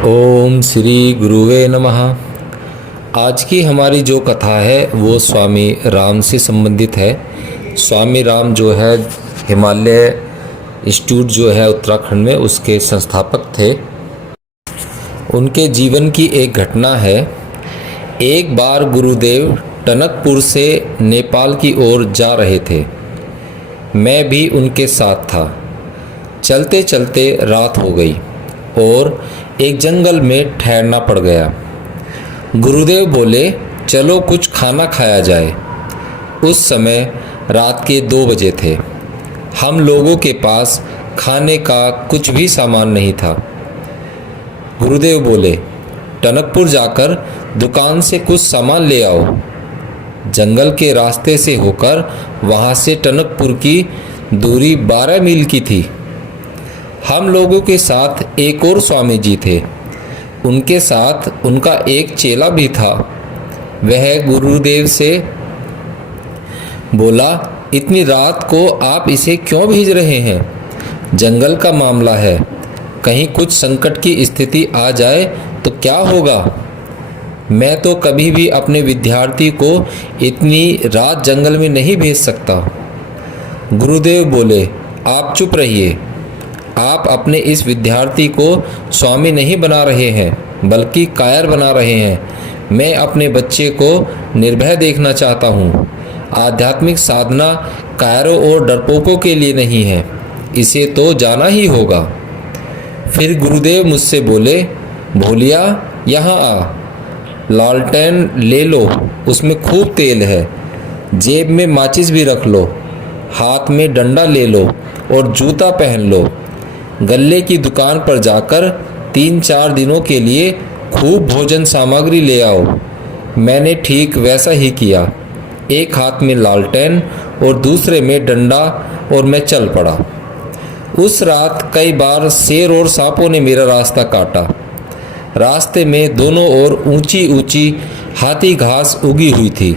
ओम श्री गुरुवे नमः। आज की हमारी जो कथा है वो स्वामी राम से संबंधित है। स्वामी राम जो है हिमालय इंस्टीट्यूट जो है उत्तराखंड में उसके संस्थापक थे। उनके जीवन की एक घटना है। एक बार गुरुदेव टनकपुर से नेपाल की ओर जा रहे थे। मैं भी उनके साथ था। चलते चलते रात हो गई और एक जंगल में ठहरना पड़ गया। गुरुदेव बोले, चलो कुछ खाना खाया जाए। उस समय रात के 2 बजे थे। हम लोगों के पास खाने का कुछ भी सामान नहीं था। गुरुदेव बोले, टनकपुर जाकर दुकान से कुछ सामान ले आओ। जंगल के रास्ते से होकर वहाँ से टनकपुर की दूरी 12 मील की थी। हम लोगों के साथ एक और स्वामी जी थे। उनके साथ उनका एक चेला भी था। वह गुरुदेव से बोला, इतनी रात को आप इसे क्यों भेज रहे हैं? जंगल का मामला है, कहीं कुछ संकट की स्थिति आ जाए तो क्या होगा? मैं तो कभी भी अपने विद्यार्थी को इतनी रात जंगल में नहीं भेज सकता। गुरुदेव बोले, आप चुप रहिए। आप अपने इस विद्यार्थी को स्वामी नहीं बना रहे हैं बल्कि कायर बना रहे हैं। मैं अपने बच्चे को निर्भय देखना चाहता हूँ। आध्यात्मिक साधना कायरों और डरपोकों के लिए नहीं है, इसे तो जाना ही होगा। फिर गुरुदेव मुझसे बोले, भोलिया यहाँ आ, लालटेन ले लो, उसमें खूब तेल है। जेब में माचिस भी रख लो, हाथ में डंडा ले लो और जूता पहन लो। गल्ले की दुकान पर जाकर 3-4 दिनों के लिए खूब भोजन सामग्री ले आओ। मैंने ठीक वैसा ही किया। एक हाथ में लालटेन और दूसरे में डंडा और मैं चल पड़ा। उस रात कई बार शेर और सांपों ने मेरा रास्ता काटा। रास्ते में दोनों ओर ऊंची ऊंची हाथी घास उगी हुई थी।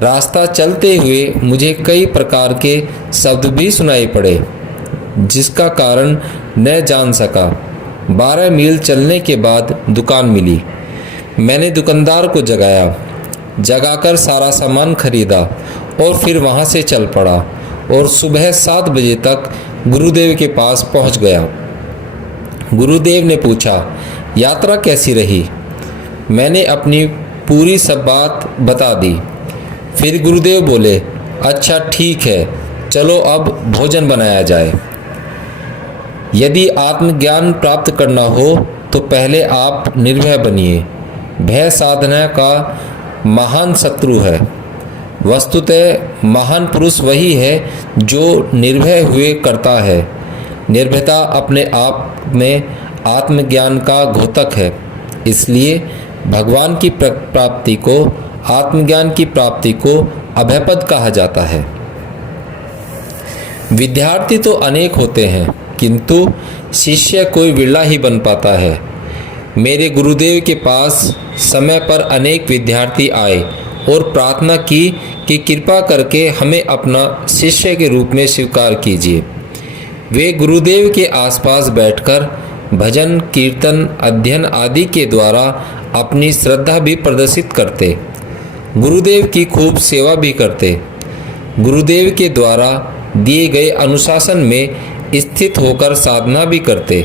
रास्ता चलते हुए मुझे कई प्रकार के शब्द भी सुनाई पड़े, जिसका कारण न जान सका। 12 मील चलने के बाद दुकान मिली। मैंने दुकानदार को जगाकर सारा सामान खरीदा और फिर वहाँ से चल पड़ा और सुबह 7 बजे तक गुरुदेव के पास पहुँच गया। गुरुदेव ने पूछा, यात्रा कैसी रही? मैंने अपनी पूरी सब बात बता दी। फिर गुरुदेव बोले, अच्छा ठीक है, चलो अब भोजन बनाया जाए। यदि आत्मज्ञान प्राप्त करना हो तो पहले आप निर्भय बनिए। भय साधना का महान शत्रु है। वस्तुतः महान पुरुष वही है जो निर्भय हुए करता है। निर्भयता अपने आप में आत्मज्ञान का घोतक है। इसलिए भगवान की प्राप्ति को, आत्मज्ञान की प्राप्ति को अभयपद कहा जाता है। विद्यार्थी तो अनेक होते हैं, किंतु शिष्य कोई विरला ही बन पाता है। मेरे गुरुदेव के पास समय पर अनेक विद्यार्थी आए और प्रार्थना की कि कृपा करके हमें अपना शिष्य के रूप में स्वीकार कीजिए। वे गुरुदेव के आसपास बैठकर भजन, कीर्तन, अध्ययन आदि के द्वारा अपनी श्रद्धा भी प्रदर्शित करते। गुरुदेव की खूब सेवा भी करते। गुरुदेव के द्वारा दिए गए अनुशासन में स्थित होकर साधना भी करते।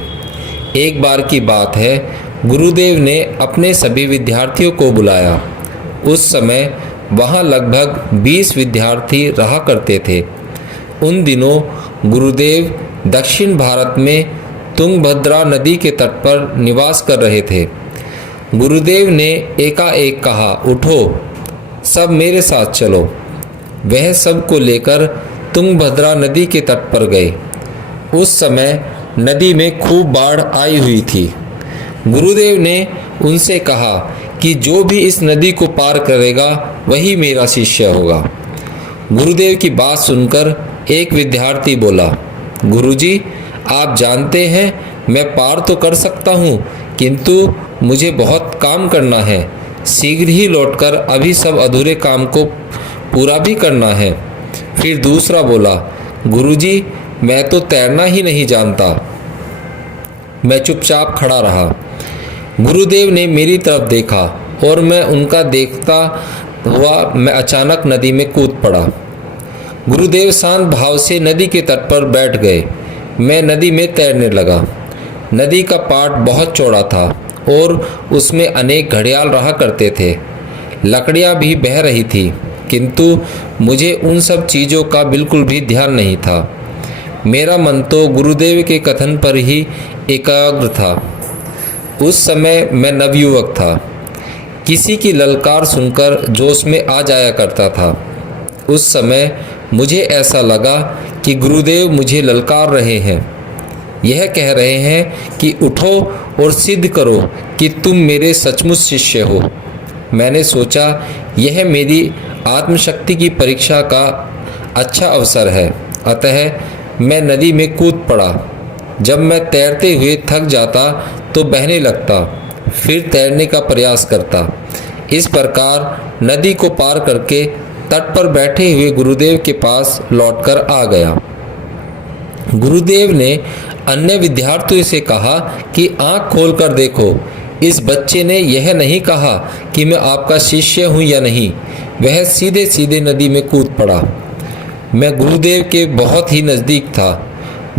एक बार की बात है, गुरुदेव ने अपने सभी विद्यार्थियों को बुलाया। उस समय वहाँ लगभग 20 विद्यार्थी रहा करते थे। उन दिनों गुरुदेव दक्षिण भारत में तुंगभद्रा नदी के तट पर निवास कर रहे थे। गुरुदेव ने एकाएक कहा, उठो, सब मेरे साथ चलो। वह सबको लेकर तुंगभद्रा नदी के तट पर गए। उस समय नदी में खूब बाढ़ आई हुई थी। गुरुदेव ने उनसे कहा कि जो भी इस नदी को पार करेगा वही मेरा शिष्य होगा। गुरुदेव की बात सुनकर एक विद्यार्थी बोला, गुरुजी, आप जानते हैं मैं पार तो कर सकता हूँ, किंतु मुझे बहुत काम करना है। शीघ्र ही लौटकर अभी सब अधूरे काम को पूरा भी करना है। फिर दूसरा बोला, गुरुजी, मैं तो तैरना ही नहीं जानता। मैं चुपचाप खड़ा रहा। गुरुदेव ने मेरी तरफ देखा और मैं उनका देखता हुआ मैं अचानक नदी में कूद पड़ा। गुरुदेव शांत भाव से नदी के तट पर बैठ गए। मैं नदी में तैरने लगा। नदी का पाट बहुत चौड़ा था और उसमें अनेक घड़ियाल रहा करते थे। लकड़ियाँ भी बह रही थी, किंतु मुझे उन सब चीज़ों का बिल्कुल भी ध्यान नहीं था। मेरा मन तो गुरुदेव के कथन पर ही एकाग्र था। उस समय मैं नवयुवक था। किसी की ललकार सुनकर जोश में आ जाया करता था। उस समय मुझे ऐसा लगा कि गुरुदेव मुझे ललकार रहे हैं। यह कह रहे हैं कि उठो और सिद्ध करो कि तुम मेरे सचमुच शिष्य हो। मैंने सोचा यह मेरी आत्मशक्ति की परीक्षा का अच्छा अवसर है, अतः मैं नदी में कूद पड़ा। जब मैं तैरते हुए थक जाता तो बहने लगता, फिर तैरने का प्रयास करता। इस प्रकार नदी को पार करके तट पर बैठे हुए गुरुदेव के पास लौटकर आ गया। गुरुदेव ने अन्य विद्यार्थियों से कहा कि आंख खोलकर देखो। इस बच्चे ने यह नहीं कहा कि मैं आपका शिष्य हूँ या नहीं, वह सीधे सीधे नदी में कूद पड़ा। मैं गुरुदेव के बहुत ही नज़दीक था,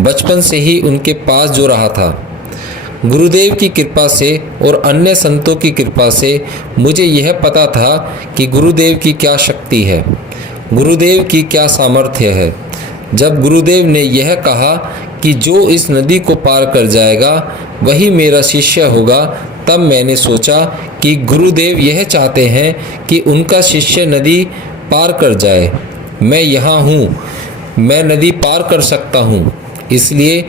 बचपन से ही उनके पास जो रहा था। गुरुदेव की कृपा से और अन्य संतों की कृपा से मुझे यह पता था कि गुरुदेव की क्या शक्ति है, गुरुदेव की क्या सामर्थ्य है। जब गुरुदेव ने यह कहा कि जो इस नदी को पार कर जाएगा वही मेरा शिष्य होगा, तब मैंने सोचा कि गुरुदेव यह चाहते हैं कि उनका शिष्य नदी पार कर जाए। मैं यहाँ हूँ, मैं नदी पार कर सकता हूँ, इसलिए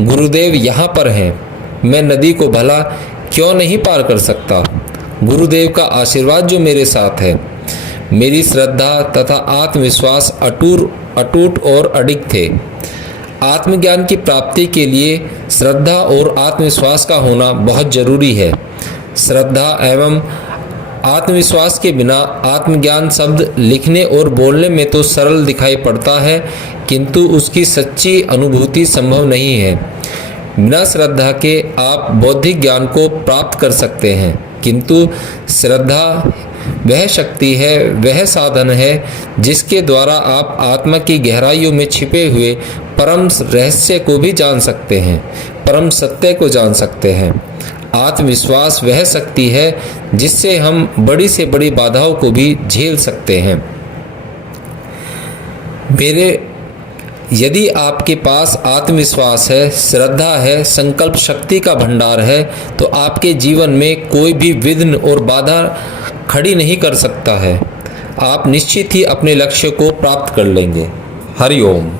गुरुदेव यहाँ पर हैं। मैं नदी को भला क्यों नहीं पार कर सकता। गुरुदेव का आशीर्वाद जो मेरे साथ है। मेरी श्रद्धा तथा आत्मविश्वास अटूट और अडिग थे। आत्मज्ञान की प्राप्ति के लिए श्रद्धा और आत्मविश्वास का होना बहुत जरूरी है। श्रद्धा एवं आत्मविश्वास के बिना आत्मज्ञान शब्द लिखने और बोलने में तो सरल दिखाई पड़ता है, किंतु उसकी सच्ची अनुभूति संभव नहीं है। बिना श्रद्धा के आप बौद्धिक ज्ञान को प्राप्त कर सकते हैं, किंतु श्रद्धा वह शक्ति है, वह साधन है जिसके द्वारा आप आत्मा की गहराइयों में छिपे हुए परम रहस्य को भी जान सकते हैं, परम सत्य को जान सकते हैं। आत्मविश्वास वह शक्ति है जिससे हम बड़ी से बड़ी बाधाओं को भी झेल सकते हैं। यदि आपके पास आत्मविश्वास है, श्रद्धा है, संकल्प शक्ति का भंडार है, तो आपके जीवन में कोई भी विघ्न और बाधा खड़ी नहीं कर सकता है। आप निश्चित ही अपने लक्ष्य को प्राप्त कर लेंगे। हरि ओम।